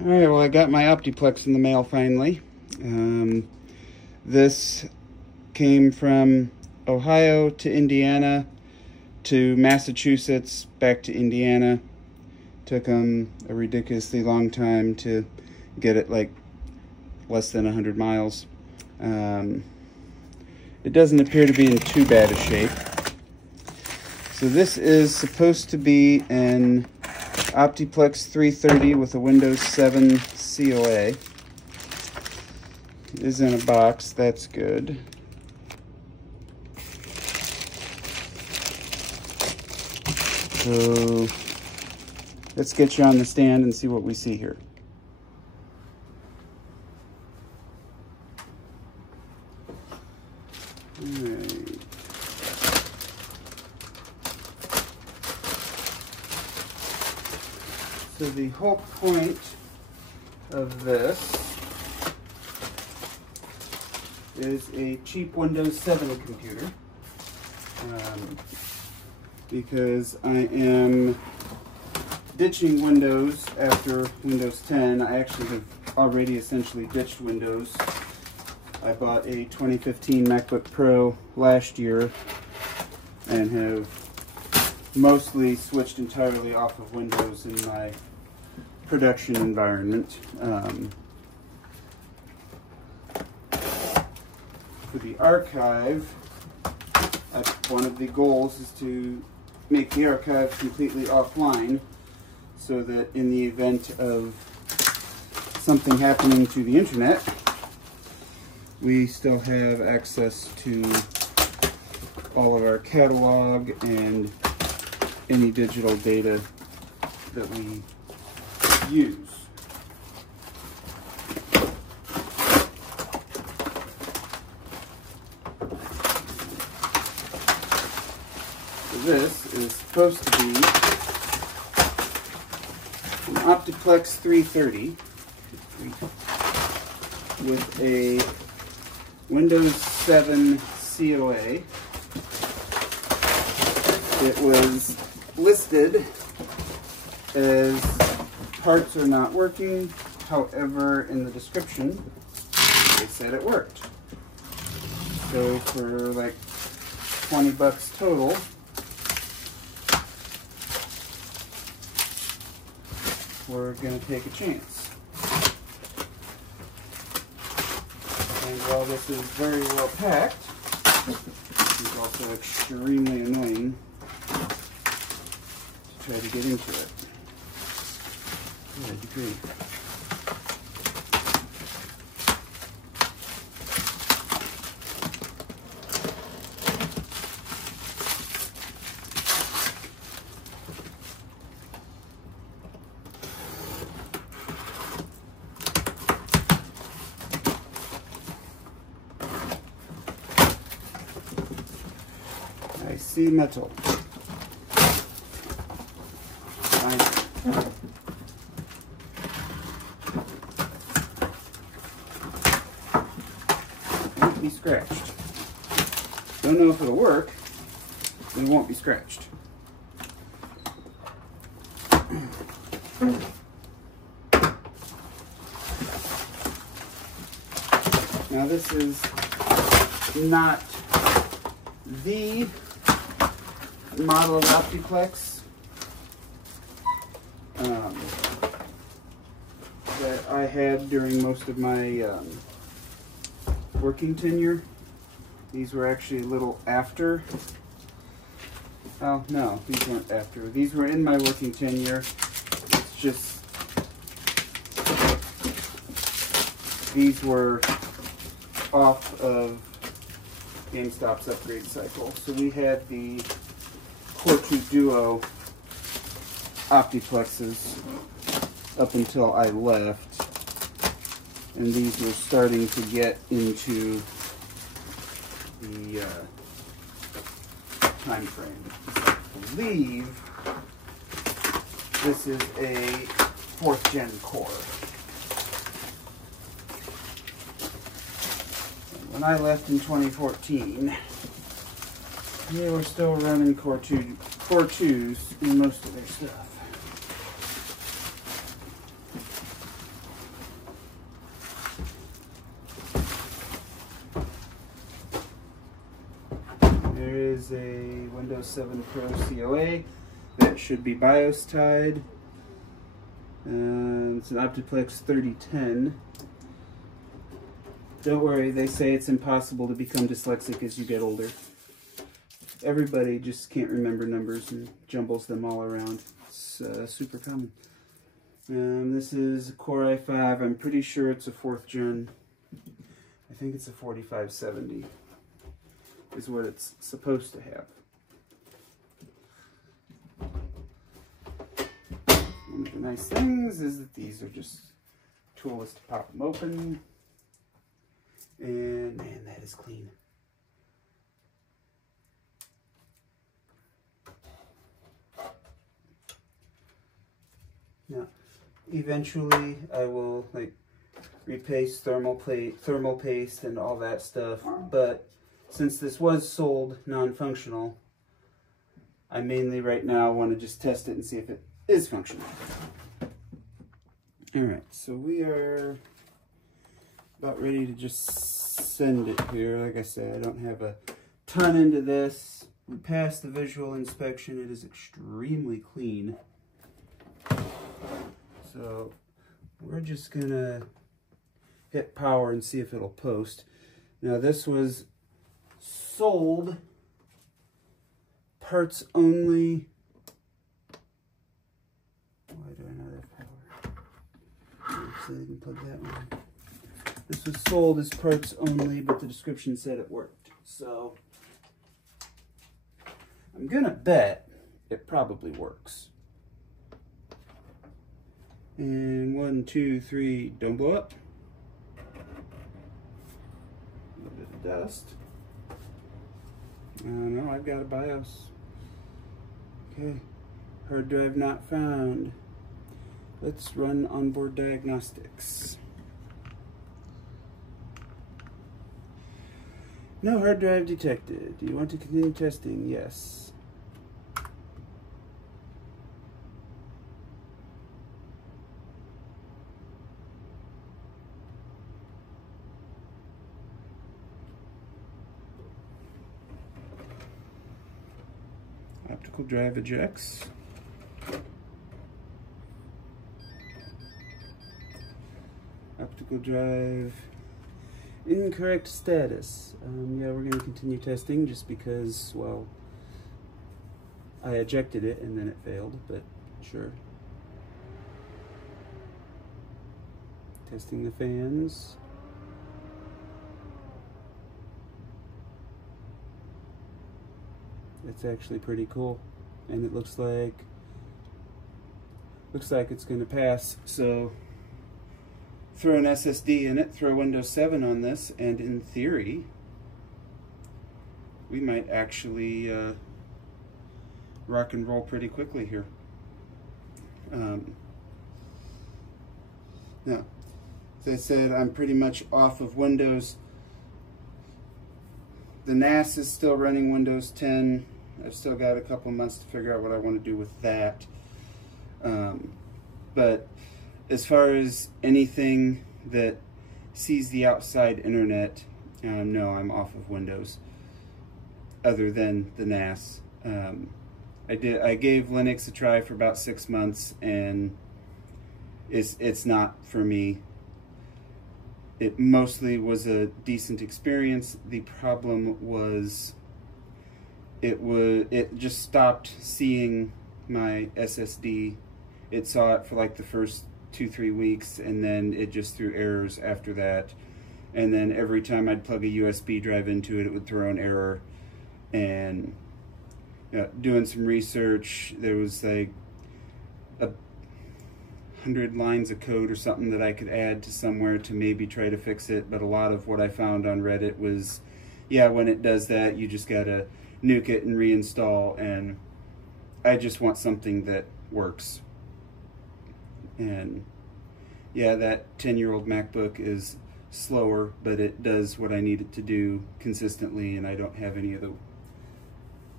Alright, well I got my Optiplex in the mail finally. This came from Ohio to Indiana to Massachusetts, back to Indiana. Took them a ridiculously long time to get it, like less than 100 miles. It doesn't appear to be in too bad a shape. So this is supposed to be an Optiplex 330 with a Windows 7 COA. It is in a box, that's good. So let's get you on the stand and see what we see here. Alright. So the whole point of this is a cheap Windows 7 computer, because I am ditching Windows after Windows 10. I actually have already essentially ditched Windows. I bought a 2015 MacBook Pro last year and have mostly switched entirely off of Windows in my production environment. For the archive, one of the goals is to make the archive completely offline, so that in the event of something happening to the internet, we still have access to all of our catalog and any digital data that we use. So this is supposed to be an Optiplex 330 with a Windows 7 COA. It was listed as parts are not working, however in the description they said it worked. So for like 20 bucks total, we're going to take a chance. And while this is very well packed, it's also extremely annoying to try to get into it. Good degree. I see metal. Won't be scratched. Don't know if it'll work, but it won't be scratched. Now this is not the model of Optiplex that I had during most of my working tenure. These were actually a little after. Oh no, these weren't after. These were in my working tenure. It's just these were off of GameStop's upgrade cycle. So we had the Core 2 Duo Optiplexes up until I left, and these were starting to get into the time frame. I believe this is a 4th gen core. When I left in 2014, they were still running Core 2s in most of their stuff. is a Windows 7 Pro COA that should be BIOS tied. And it's an Optiplex 3010. Don't worry, they say it's impossible to become dyslexic as you get older. Everybody just can't remember numbers and jumbles them all around. It's super common. This is a Core i5. I'm pretty sure it's a 4th gen. I think it's a 4570 is what it's supposed to have. One of the nice things is that these are just toolless to pop them open. And man, that is clean. Now, eventually I will repaste thermal paste and all that stuff, but since this was sold non-functional, I mainly right now want to just test it and see if it is functional. Alright, so we are about ready to just send it here. Like I said, I don't have a ton into this. We passed the visual inspection. It is extremely clean. So we're just gonna hit power and see if it'll post. Now this was sold parts only. Why do I not have power? So I can plug that one. This was sold as parts only, but the description said it worked. So I'm gonna bet it probably works. And 1, 2, 3, don't blow up. A little bit of dust. No, I've got a BIOS. Okay, hard drive not found. Let's run onboard diagnostics. No hard drive detected. Do you want to continue testing? Yes. Optical drive ejects. Optical drive incorrect status. Yeah, we're going to continue testing just because, well, I ejected it and then it failed, but sure. Testing the fans. It's actually pretty cool, and it looks like it's going to pass. So throw an SSD in it, throw Windows 7 on this, and in theory we might actually rock and roll pretty quickly here. Now, as I said, I'm pretty much off of Windows. The NAS is still running Windows 10. I've still got a couple months to figure out what I want to do with that. But as far as anything that sees the outside internet, no, I'm off of Windows, other than the NAS. I gave Linux a try for about 6 months, and it's not for me. It mostly was a decent experience. The problem was it just stopped seeing my SSD. It saw it for like the first 2-3 weeks, and then it just threw errors after that. And then every time I'd plug a USB drive into it, it would throw an error. And doing some research, there was like 100 lines of code or something that I could add to somewhere to maybe try to fix it. But a lot of what I found on Reddit was, yeah, when it does that, you just gotta nuke it and reinstall. And I just want something that works. And yeah, that 10-year-old MacBook is slower, but it does what I need it to do consistently, and I don't have any of the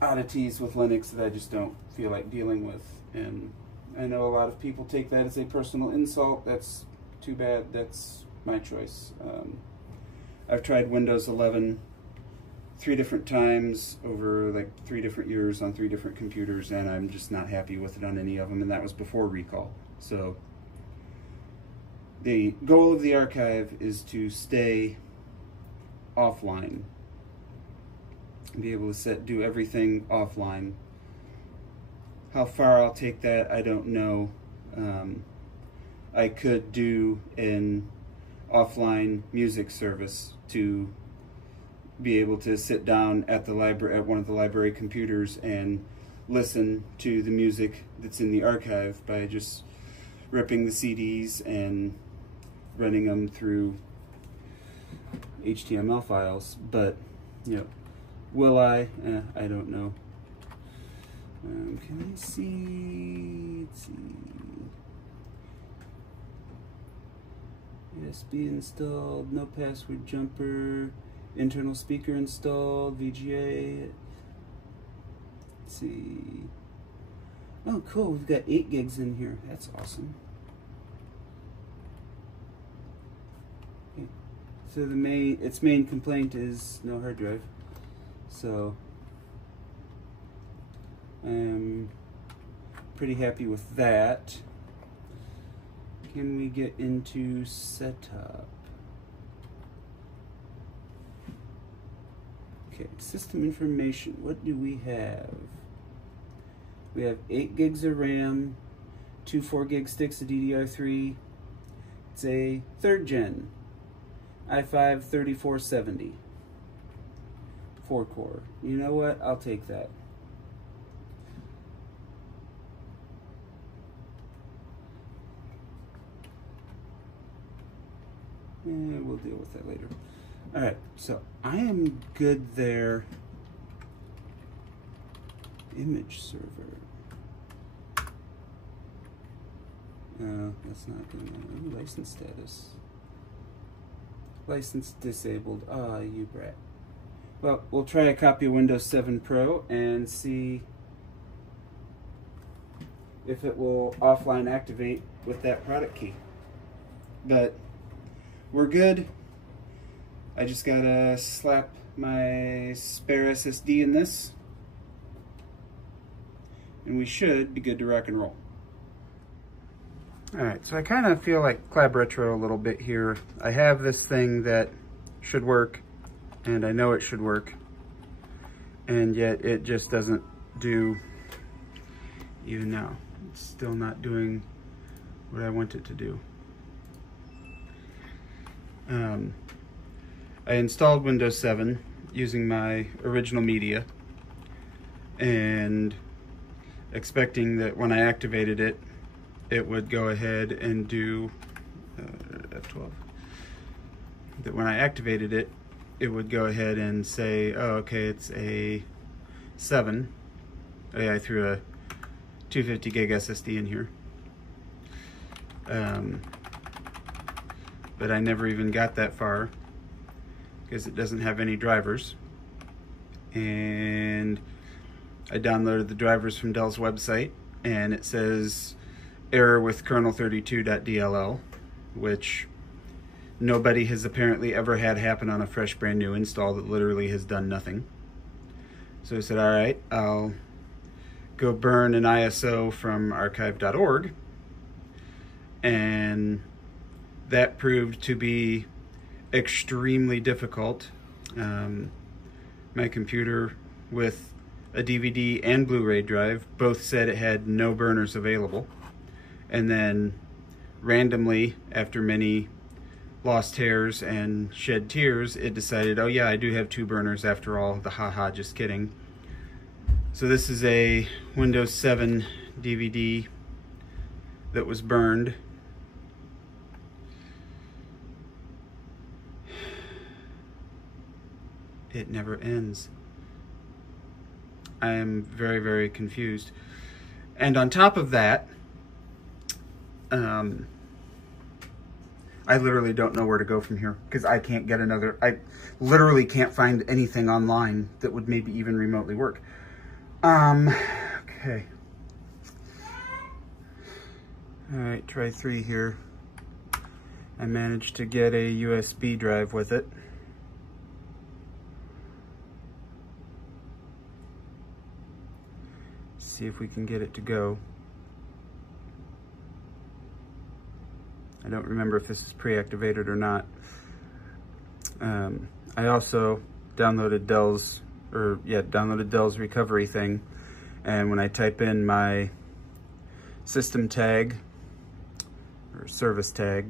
oddities with Linux that I just don't feel like dealing with. And I know a lot of people take that as a personal insult. That's too bad. That's my choice. I've tried Windows 11 3 different times over like 3 different years on 3 different computers, and I'm just not happy with it on any of them, and that was before recall. So the goal of the archive is to stay offline, be able to do everything offline. How far I'll take that, I don't know. I could do an offline music service to be able to sit down at the library, at one of the library computers, and listen to the music that's in the archive by just ripping the CDs and running them through HTML files. But, you know, will I? I don't know. Can I see? Let's see. USB installed, no password jumper, internal speaker installed, VGA. Let's see. Oh, cool. We've got 8 gigs in here. That's awesome. Okay. So its main complaint is no hard drive. So I'm pretty happy with that. Can we get into setup? Okay, system information. What do we have? We have 8 gigs of RAM, 2 4-gig sticks of DDR3. It's a 3rd gen i5-3470. 4-core. You know what? I'll take that. And we'll deal with that later. Alright, so I am good there. Image server. That's not gonna. License status. License disabled. Ah, you brat. Well, we'll try a copy of Windows 7 Pro and see if it will offline activate with that product key. But we're good. I just gotta slap my spare SSD in this, and we should be good to rock and roll. Alright, so I kind of feel like Clab Retro a little bit here. I have this thing that should work, and I know it should work, and yet it just doesn't do, even now. It's still not doing what I want it to do. I installed Windows 7 using my original media and expecting that when I activated it, it would go ahead and do F12. That when I activated it, it would go ahead and say, oh, okay, it's a 7. Oh, yeah, I threw a 250 gig SSD in here. But I never even got that far because it doesn't have any drivers. And I downloaded the drivers from Dell's website, and it says error with kernel32.dll, which nobody has apparently ever had happen on a fresh brand new install that literally has done nothing. So I said, all right, I'll go burn an ISO from archive.org, and that proved to be extremely difficult. My computer with a DVD and Blu-ray drive both said it had no burners available, and then randomly, after many lost hairs and shed tears, it decided, oh yeah, I do have 2 burners after all, the haha, just kidding. So this is a Windows 7 DVD that was burned. It never ends. I am very, very confused. And on top of that, I literally don't know where to go from here because I can't get another, I literally can't find anything online that would maybe even remotely work. Okay. All right, try 3 here. I managed to get a USB drive with it. see if we can get it to go. I don't remember if this is pre-activated or not. I also downloaded Dell's recovery thing, and when I type in my system tag or service tag,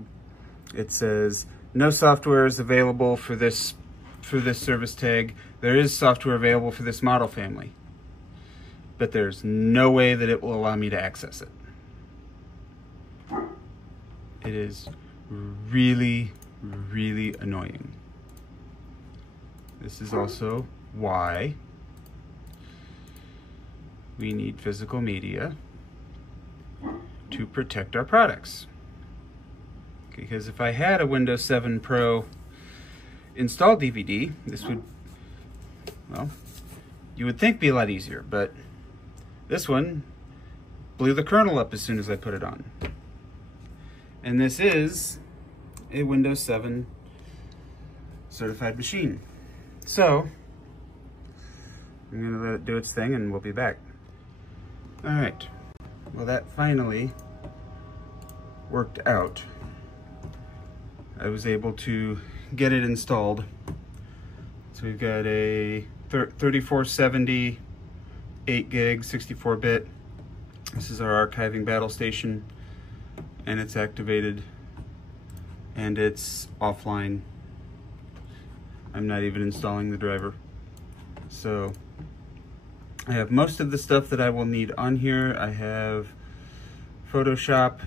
it says no software is available for this service tag. There is software available for this model family, but there's no way that it will allow me to access it. It is really, really annoying. This is also why we need physical media to protect our products. Because if I had a Windows 7 Pro installed DVD, this would, well, you would think be a lot easier, but this one blew the kernel up as soon as I put it on. And this is a Windows 7 certified machine. So, I'm gonna let it do its thing and we'll be back. All right, well that finally worked out. I was able to get it installed. So we've got a 3470, 8 gig, 64-bit. This is our archiving battle station, and it's activated and it's offline. I'm not even installing the driver. So I have most of the stuff that I will need on here. I have Photoshop.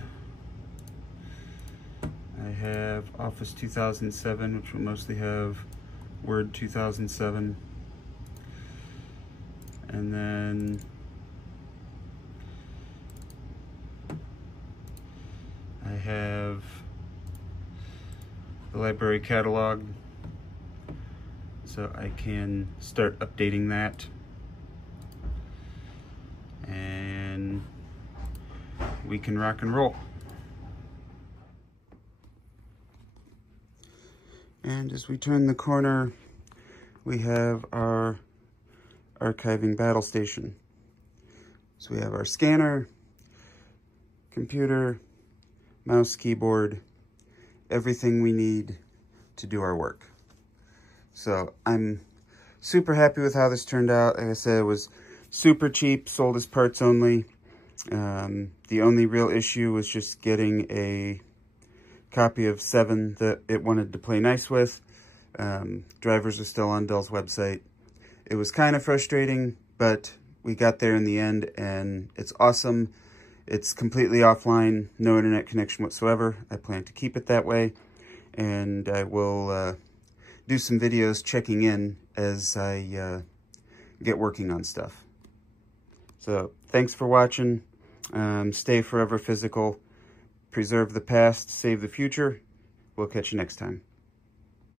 I have Office 2007, which will mostly have Word 2007. And then I have the library catalog, so I can start updating that. And we can rock and roll. And as we turn the corner, we have our archiving battle station. So we have our scanner, computer, mouse, keyboard, everything we need to do our work. So I'm super happy with how this turned out. Like I said, it was super cheap, sold as parts only. The only real issue was just getting a copy of 7 that it wanted to play nice with. Drivers are still on Dell's website. It was kind of frustrating, but we got there in the end, and it's awesome. It's completely offline, no internet connection whatsoever. I plan to keep it that way, and I will do some videos checking in as I get working on stuff. So thanks for watching. Stay forever physical. Preserve the past, save the future. We'll catch you next time.